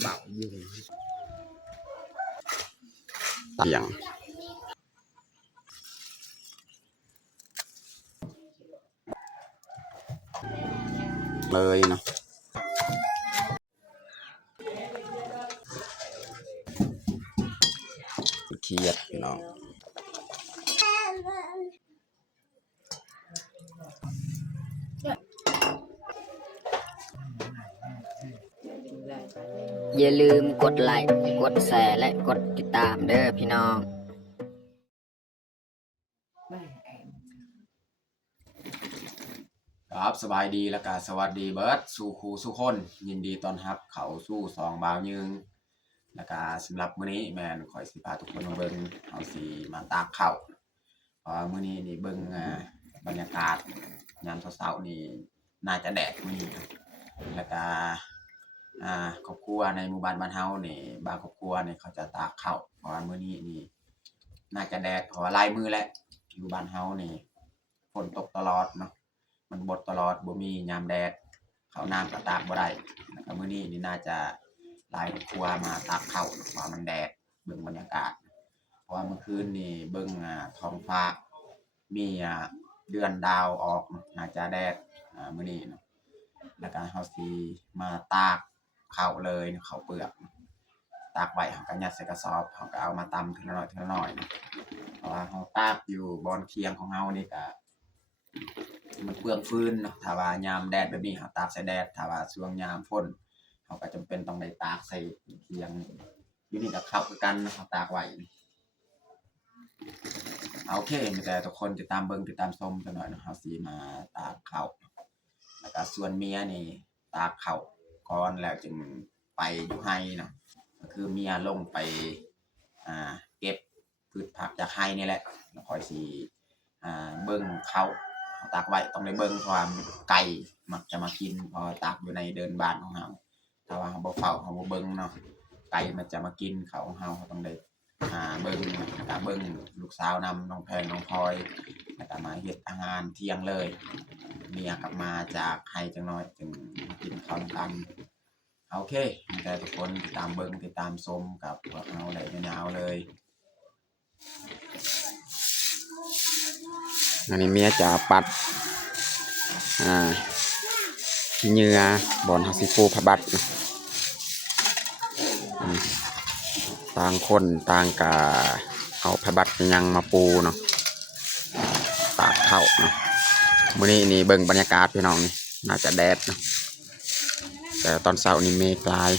เบาอยู่เตียงเลยเนาะเครียดพี่น้องอย่าลืมกดไลค์กดแชร์และกดติดตามเด้อพี่น้องครับสบายดีแล้วก็สวัสดีเบิร์ดสู่ครูสู่คนยินดีต้อนรับเขาสู่สองบ่าวยึงแล้วก็สำหรับมื้อนี้แมนข่อยสิพาทุกคนมาเบิ่งเอาสิมาตากข้าวเพราะมื้อนี้นี่เบิ่งบรรยากาศยามเช้าๆนี่น่าจะแดดมื้อนี้แล้วก็ครอบครัวในหมู่บ้านบ้านเฮานี่บางครอบครัวนี่เขาจะตากข้าวเพราะว่ามื้อนี้นี่น่าจะแดดเพราะว่าหลายมื้อแล้วอยู่บ้านเฮานี่ฝนตกตลอดเนาะมันบดตลอดบ่มียามแดดเขาน้ำก็ตากบ่ได้แล้วก็มื้อนี้นี่น่าจะหลายครอบครัวมาตากข้าวเพราะมันแดดเบิ่งบรรยากาศเพราะว่าเมื่อคืนนี่เบิ่งท้องฟ้ามีเดือนดาวออกน่าจะแดดมื้อนี้เนาะแล้วก็เฮาสิมาตากข้าวเลยข้าวเปลือกตากไว้เฮาก็ยัดใส่กระสอบเฮาก็เอามาตำทีละน้อยทีละน้อยเพราะว่าเฮาตากอยู่บอนเคียงของเฮานี่ก็มันเปลืองฟืนเนาะถ้าว่ายามแดดแบบนี้เฮาตากใส่แดดถ้าว่าช่วงยามฝนเฮาก็จำเป็นต้องได้ตากใส่เคียงอยู่นี่ก็เข้าคือกันเฮาตากไว้โอเคมีแต่ทุกคนติดตามเบิ่งติดตามชมกันหน่อยเนาะเฮาสิมาตากข้าวแล้วก็ส่วนเมียนี่ตากข้าวก่อนแล้วจึงไปอยู่ไร่เนาะก็คือเมียลงไปเก็บพืชผักจากไร่นี่แหละแล้วค่อยสิเบิ่งข้าวตากไว้ต้องได้เบิ่งเพราะว่าไก่มักจะมากินพอตากอยู่ในเดินบ้านของเราถ้าว่าเราบ่เฝ้าเราบ่เบิ่งเนาะไก่มันจะมากินข้าวของเราต้องได้เบิ่งแล้วก็เบิ่งลูกสาวนำน้องแพนน้องพลอยแล้วก็มาเฮ็ดอาหารเที่ยงเลยเมียกลับมาจากไร่จังน้อยจึงกินข้าวกันโอเคแต่ทุกคนติดตามเบิ่งติดตามชมกับพวกเราได้ยาวๆเลยอันนี้เมียจะปัดเหงื่อบอนเฮาสิปูผ้าบัดต่างคนต่างกะเอาผ้าบัดยังมาปูเนาะตากข้าวเนาะมื้อนี้นี่เบิ่งบรรยากาศพี่น้องนี่น่าจะแดดเนาะแต่ตอนเช้านี่เมฆลาย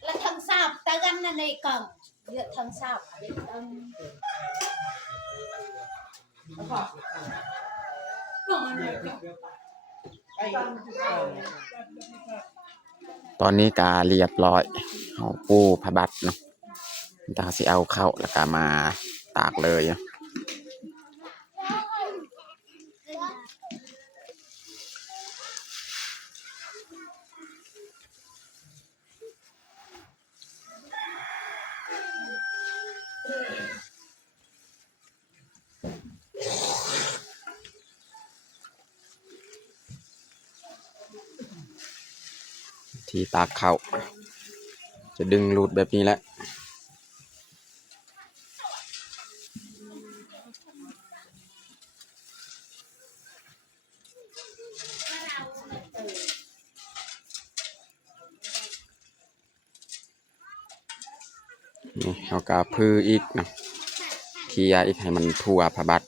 là thằng sạp ta gắn là này cầm việc thằng sạp đểตอนนี้กาเรียบร้อยเอาปูผ้าบัดเนาะตาสิเอาเข้าแล้วก็มาตากเลยที่ตากเข้า จะดึงรูดแบบนี้แหละนี่เอากาพืออีกเนาะเคลียร์อีกให้มันทั่วผ้าบัด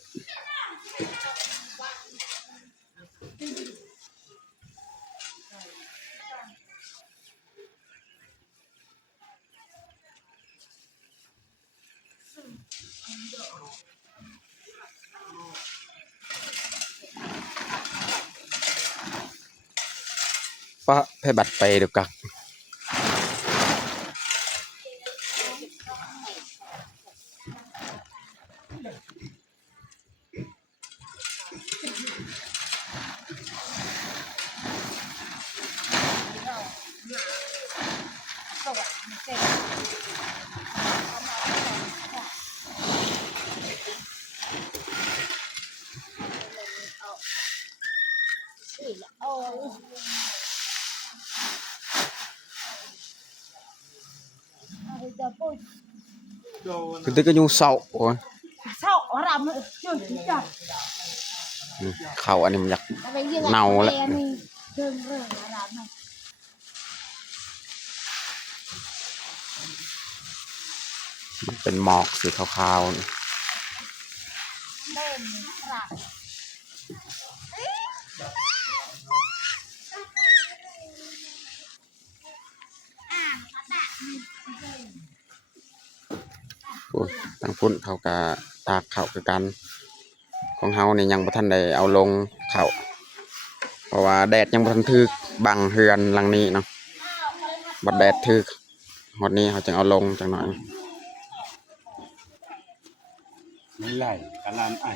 ปะให้บัดไปเดี๋ยวกักคือตึกก็ยุ่งเศร้าโอ้ย sao ở làm chưa chỉ chặt เขาอันนี้มันอยาก tại vì như Nâu lắm. thương rồi làm này มันเป็นหมอกสีขาวๆนี่ đen rạc โอ้ยทางพุ่นเขาก็ตากเขาคือกันของเฮานี่ยังบ่ทันได้เอาลงเขาเพราะว่าแดดยังบ่ทันถึกบังเฮือนหลังนี้เนาะบัดแดดถึกฮอดนี้เขาจึงเอาลงจังหน่อย ไม่ไหลกะลานไอ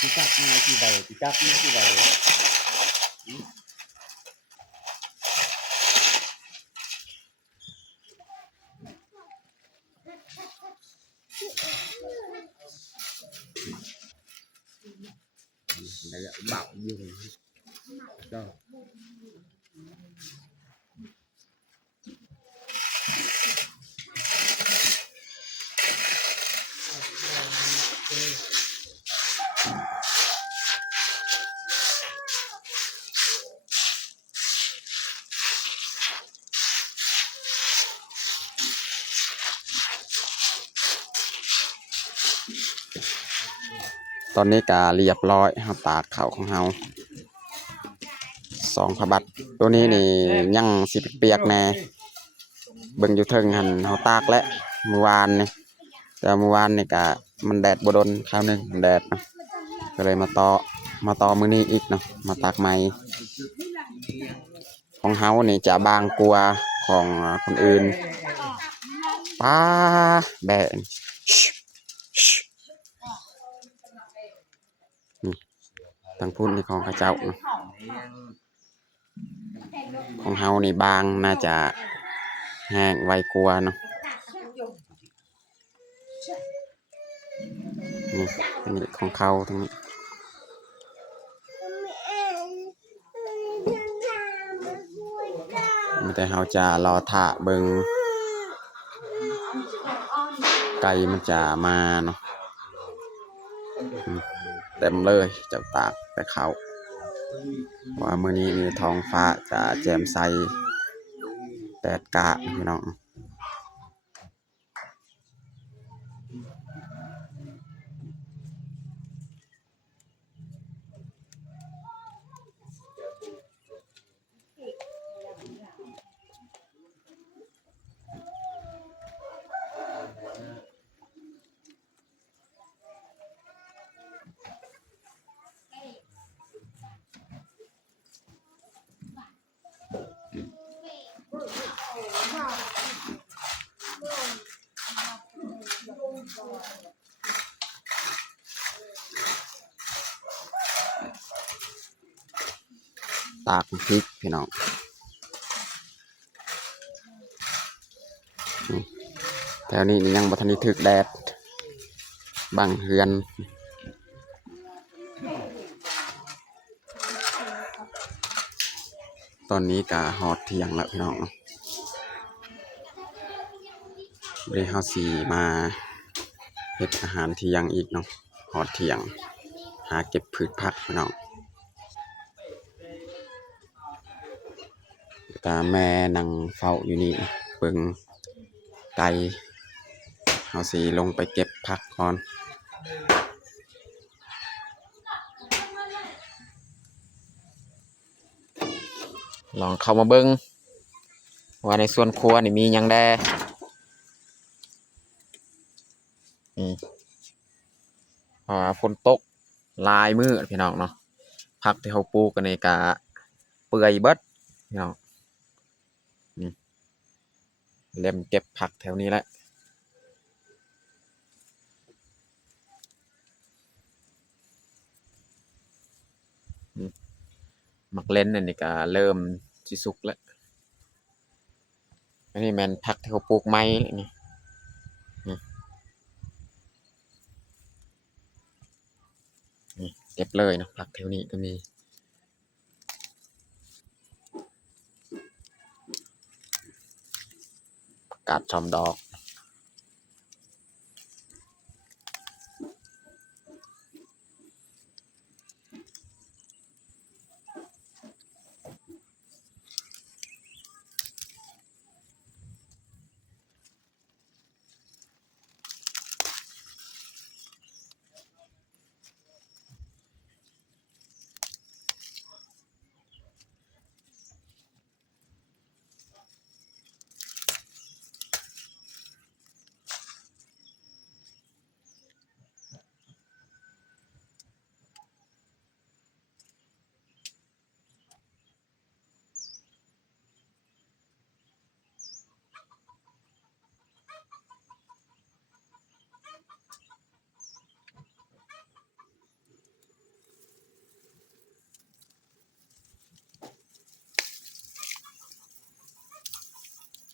Chị cắt ngay chị vào, chị cắt ngay chị vào. Này là bảo dùng đâu. ตอนนี้ก็เรียบร้อยเฮาตากข้าวของเฮา2 ผ้าบัดตัวนี้นี่ยังสิเปียกแน่เบิ่งอยู่เทิงหั่นเฮาตากแล้วเมื่อวานนี่แต่เมื่อวานนี่ก็มันแดดบ่โดนคราวหนึงมันแดดเนาะก็เลยมาต่อมื้อนี้อีกเนาะมาตากใหม่ของเฮานี่จะบางกว่าของคนอื่นป้าแบะนี่ทางพุ่นนี่ของข้าเจ้าเนาะของเฮานี่บางน่าจะแห้งไวกว่าเนาะนี่อันนี้ของเขาตรงนี้มีแต่เฮาจะรอท่าเบิงไก่มันจะมาเนาะเต็มเลยจะตากแต่เขาว่ามื้อนี้มีท้องฟ้าจะแจ่มใสแดดกะพี่น้องตากพริกพี่น้องแถวนี้ยังบ่ทันได้ถึกแดดบางเฮือนตอนนี้ก็ฮอดเที่ยงแล้วพี่น้องเดี๋ยวเฮาสิมาเฮ็ดอาหารเที่ยงอีกเนาะฮอดเที่ยงหาเก็บพืชผักพี่น้องตาแม่นั่งเฝ้าอยู่นี่เบิ่งไก่เฮาสิลงไปเก็บผักก่อนลองเข้ามาเบิ่งว่าในส่วนครัวนี่มีหยังแด่เพราะว่าฝนตกหลายมื้อพี่น้องเนาะผักที่เฮาปลูกกันนี่ก็เปื่อยเบิดพี่น้องนี่เล่มเก็บผักแถวนี้แหละมักเล่นอันนี้ก็เริ่มสิสุกแล้วอันนี้แม่นผักที่เขาปลูกใหม่นี่นี่เก็บเลยนะผักแถวนี้ก็มีผักกาดชอมดอก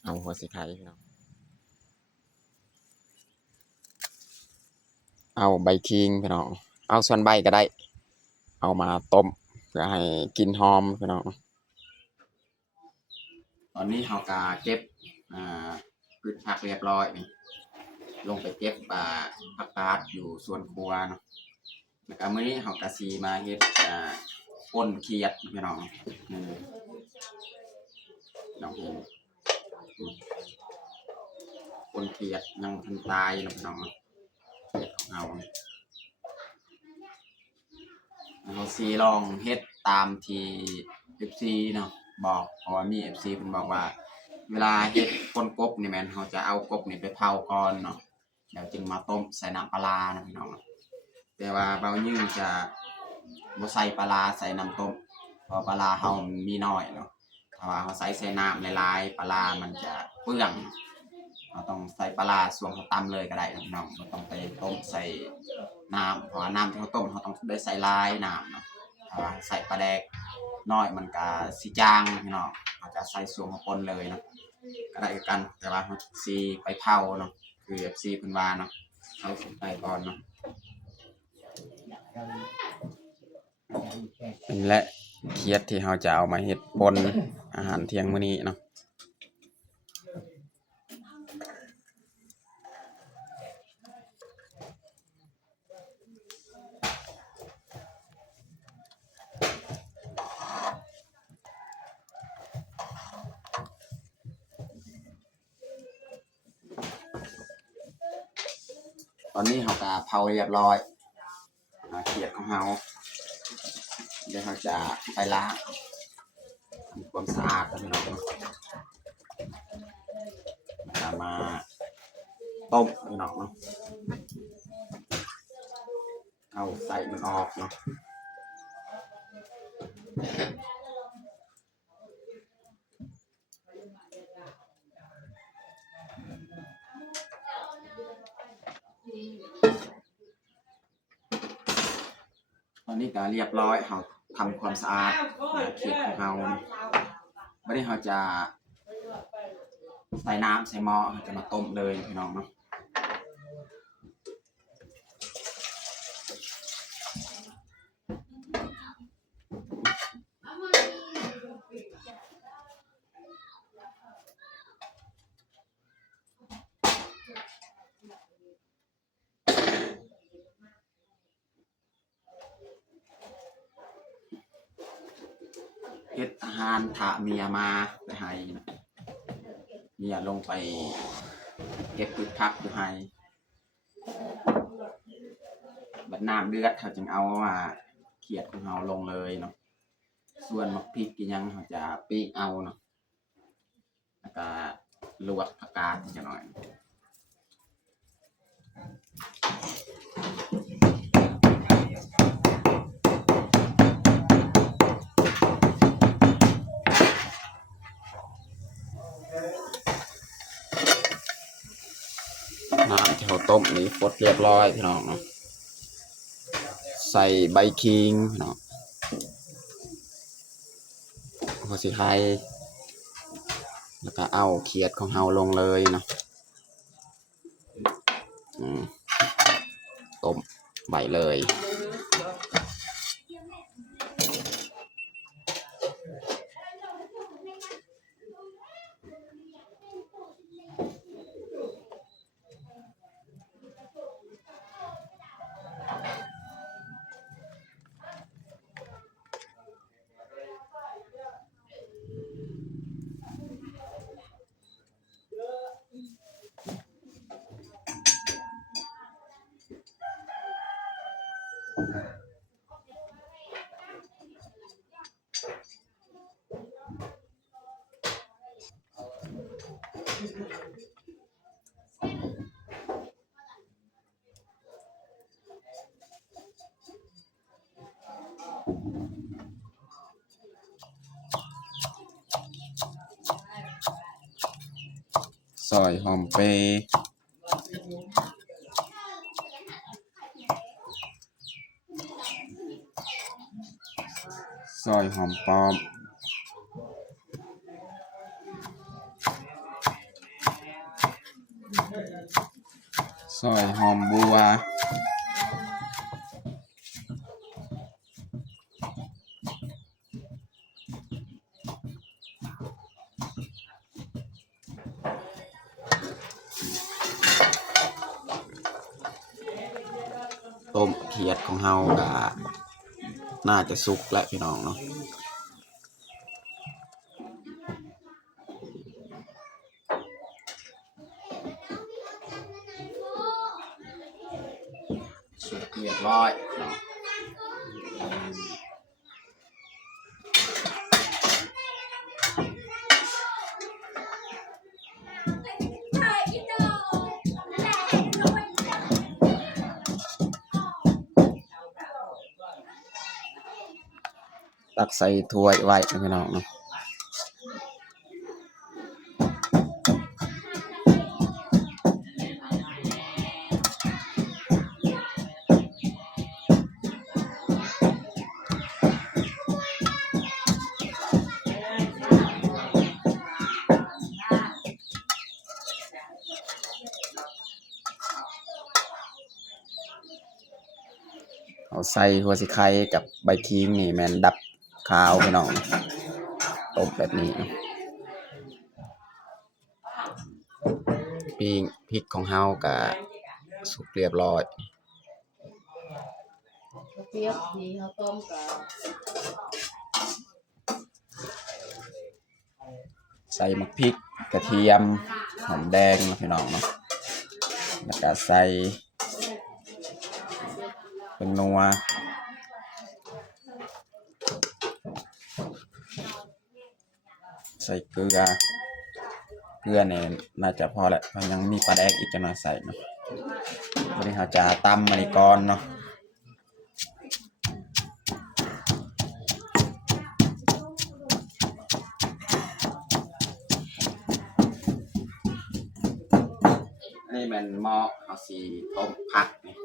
เอาหัวสิไข่พี่น้องเอาใบขิงพี่น้องเอาส่วนใบก็ได้เอามาต้มเพื่อให้กลิ่นหอมพี่น้องตอนนี้เฮากาเก็บพืชผักเรียบร้อยนี่ลงไปเก็บผักกาดอยู่สวนครัวเนาะแล้วก็มื้อนี้เฮากะสิมาเฮ็ดป่นเขียดพี่น้องน้องเห็นป่นเขียดยังทันตายเนาะพี่น้องเขียดของเฮา เราซีลองเฮ็ดตามที่ FC เนาะบอกเพราะว่ามี FC เพิ่นบอกว่า เวลาเฮ็ดป่นกบนี่แม่นเราจะเอากบนี่ไปเผาก่อนเนาะแล้วจึงมาต้มใส่น้ำปลาร้านะพี่น้องแต่ว่าเบายิ่งจะบ่ใส่ปลาร้าใส่น้ำต้มเพราะปลาร้าเฮามันมีน้อยเนาะถ้าว่าเราใส่น้ำหลายๆปลาร้ามันจะเปื้อนเราต้องใส่ปลาร้าส่วนเขาตำเลยก็ได้นะพี่น้องบ่ต้องไปต้มใส่น้ำเพราะว่าน้ำที่เราต้มเราต้องได้ใส่หลายน้ำเนาะถ้าว่าใส่ปลาแดกน้อยมันก็สิจางพี่น้องเราจะใส่ส่วนของปนเลยเนาะก็ได้กันแต่ว่าเราสิไปเผาเนาะคือ FC เพิ่นว่าเนาะเอาสิไปก่อนเนาะนี่แหละเขียดที่เราจะเอามาเฮ็ดปนอาหารเที่ยงมื้อนี้เนาะตอนนี้เราก็เผาเรียบร้อยเขียดของเราเดี๋ยวเราจะไปล้างทำความสะอาดกันพี่น้องจะมาต้มพี่น้องเนาะเอาใส่มันออกเนาะตอนนี้ก็เรียบร้อยเราทำความสะอาดเขียดของเราวันนี้เราจะใส่น้ำใส่หม้อเราจะมาต้มเลยพี่น้องเนาะเฮ็ดอาหารถ้าเมียมาไปให้นะเมียลงไปเก็บพืชผักอยู่ให้บัดน้ำเดือดเขาจึงเอามาเขียดของเราลงเลยเนาะส่วนมักพริกกินยังเขาจะปีกเอาเนาะแล้วก็ลวกผักกาดจะหน่อยน้ำที่เราต้มนี้ฟดเรียบร้อยพี่น้องเนาะใส่ใบขิงพี่น้องหัวสีไทยแล้วก็เอาเขียดของเราลงเลยเนาะต้มใบเลยซอยหอมเปรย์ซอยหอมปอมซอยหอมบัวต้มเขียดของเฮาก็น่าจะสุกแล้วพี่น้องเนาะสุกเรียบร้อยเนาะ ตักใส่ถ้วยไว้นะพี่น้องเนาะเอาใส่หัวสิไข่กับใบขิงนี่แม่นดับขาวพี่น้องต้มแบบนี้เนาะปิ้งพริกของเฮาก็สุกเรียบร้อย เปียกนี่เขาต้มกับ ใส่หมักพริกกระเทียมหอมแดงนะพี่น้องเนาะแล้วก็ใส่เป็นนัวใส่เกลือเนี่ยน่าจะพอแหละเพราะยังมีปลาแดกอีกจะมาใส่เนาะวันนี้เราจะตำมันก่อนเนาะนี่มันหม้อเอาสีต้มผักนี่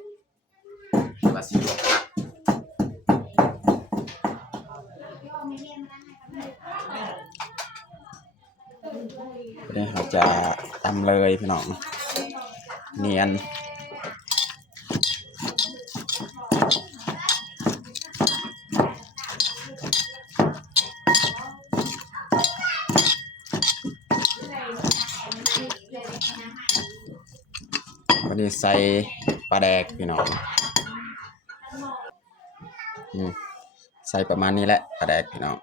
ว่าสีลวกผักวันนี้เราจะตำเลยพี่น้องเนียนวันนี้ใส่ปลาแดกพี่น้องใส่ประมาณนี้แหละปลาแดกพี่น้อง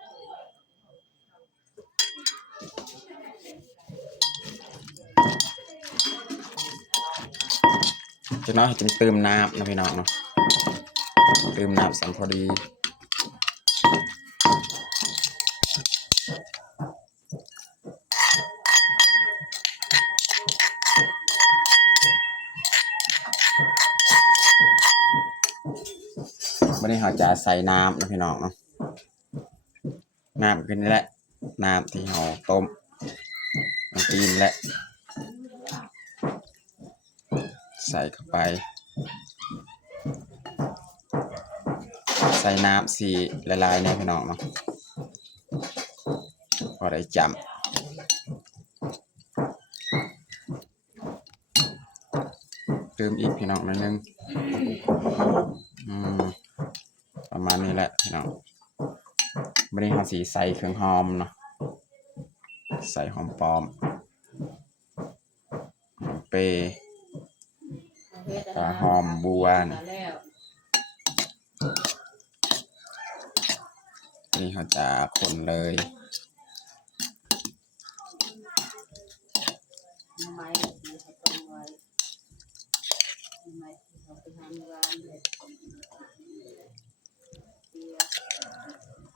จะน้อยจึงเติมน้ำนะพี่น้องเนาะเติมน้ำสัมพอดีวันนี้เราจะใส่น้ำนะพี่น้องเนาะน้ำคือนี่แหละน้ำที่เราต้มน้ำตีนและใส่เข้าไปใส่น้ำสีละลายเนี่ยพี่น้องเนาะพอได้จำเติมอีกพี่น้องนิดนึงประมาณนี้แหละพี่น้องวันนี้เราสีใส่เครื่องหอมเนาะใส่หอมปลอมหอมเปรย์ปลาหอมบัวนี่เขาจะคนเลย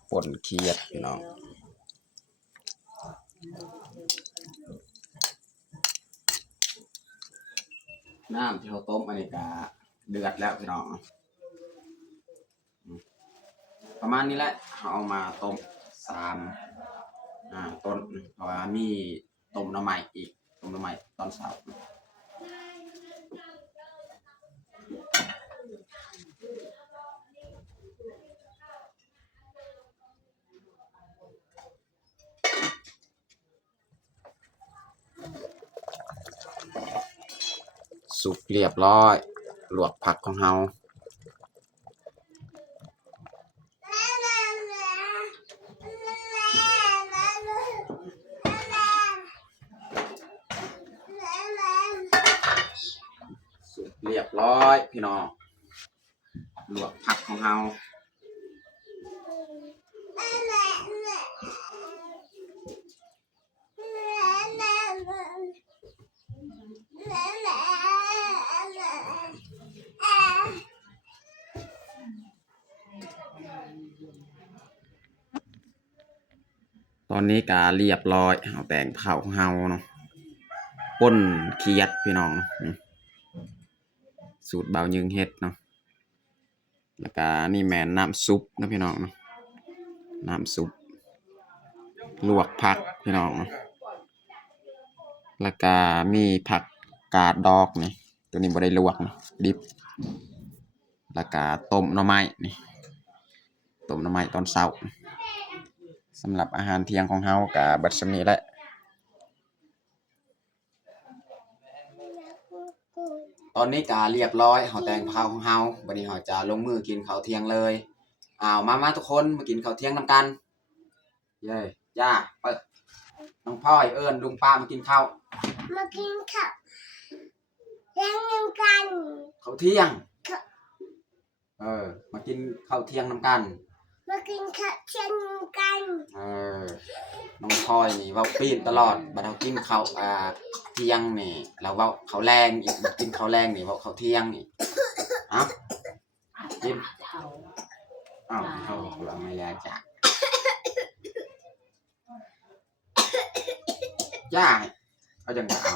ป่นเคียดพี่น้องน้ำที่เราต้มอันนี้ก็เดือดแล้วพี่น้องประมาณนี้แหละเอามาต้มต้นเพราะว่ามีต้มน้ำใหม่อีกต้มน้ำใหม่ตอนเช้าสุกเรียบร้อยลวกผักของเฮาสุกเรียบร้อยพี่น้องลวกผักของเฮาตอนนี้กาเรียบร้อยเอาแต่งเผาของเฮาเนาะป่นเคียดพี่น้องสูตรเบายึงเฮ็ดเนาะแล้วก็นี่แม่น้ำซุปนะพี่น้องเนาะ น้ำซุปลวกผักพี่น้องแล้วก็มีผักกาดดอกนี่ตัวนี้บ่ได้ลวกนะดิบแล้วก็ต้มหน่อไม้นี่ต้มหน่อไม้ตอนเช้าสำหรับอาหารเที่ยงของเฮาก็เบิดส่ำนี้แหละตอนนี้ก็เรียบร้อยเฮาแต่งข้าวของเฮาบัดนี้เฮาจะลงมือกินข้าวเที่ยงเลยมาทุกคนมากินข้าวเที่ยงนำกันเย้ย่าเปิดน้องพ่อยเอิ้นลุงป้ามากินข้าวมากินข้าวเลี้ยงนำกันข้าวเที่ยงมากินข้าวเที่ยงนำกันมากินข้าวเที่ยงนำกันน้องพ่อยนี่เว้าปีนตลอดบัดเฮากินข้าวเที่ยงนี่แล้วเว้าข้าวแรงอีกบัดกินข้าวแรงนี่เว้าข้าวเที่ยงนี่เอ้ากินเขาเราไม่แล้วจ้ะย่าเอาจังเอา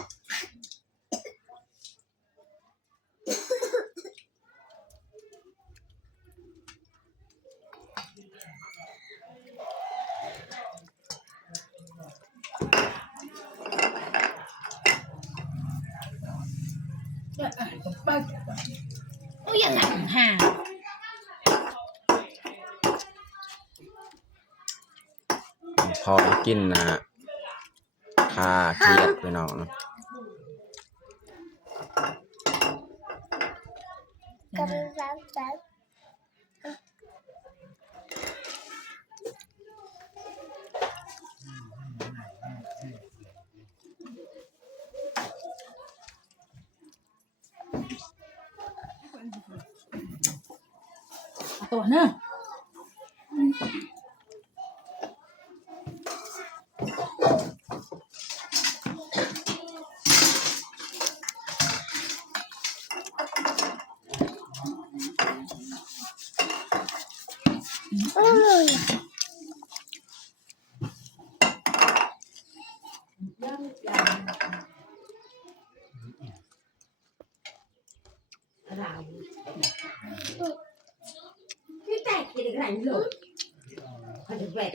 โอ้ยอย่างนั้นห่าพอกินนะคาเครียดไปน้องกับแบบตัวเนอะพี่แตกกินอะไรหรอเขาจะแหวก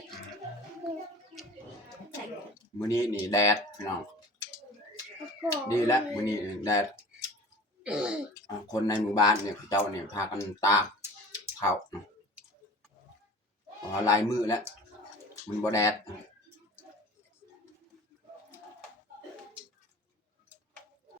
มื้อนี้นี่แดดพี่น้องดีแล้วมื้อนี้แดดคนในหมู่บ้านเนี่ยเจ้าเนี่ยพากันตากข้าวหลายมื้อแล้วมันบ่แดด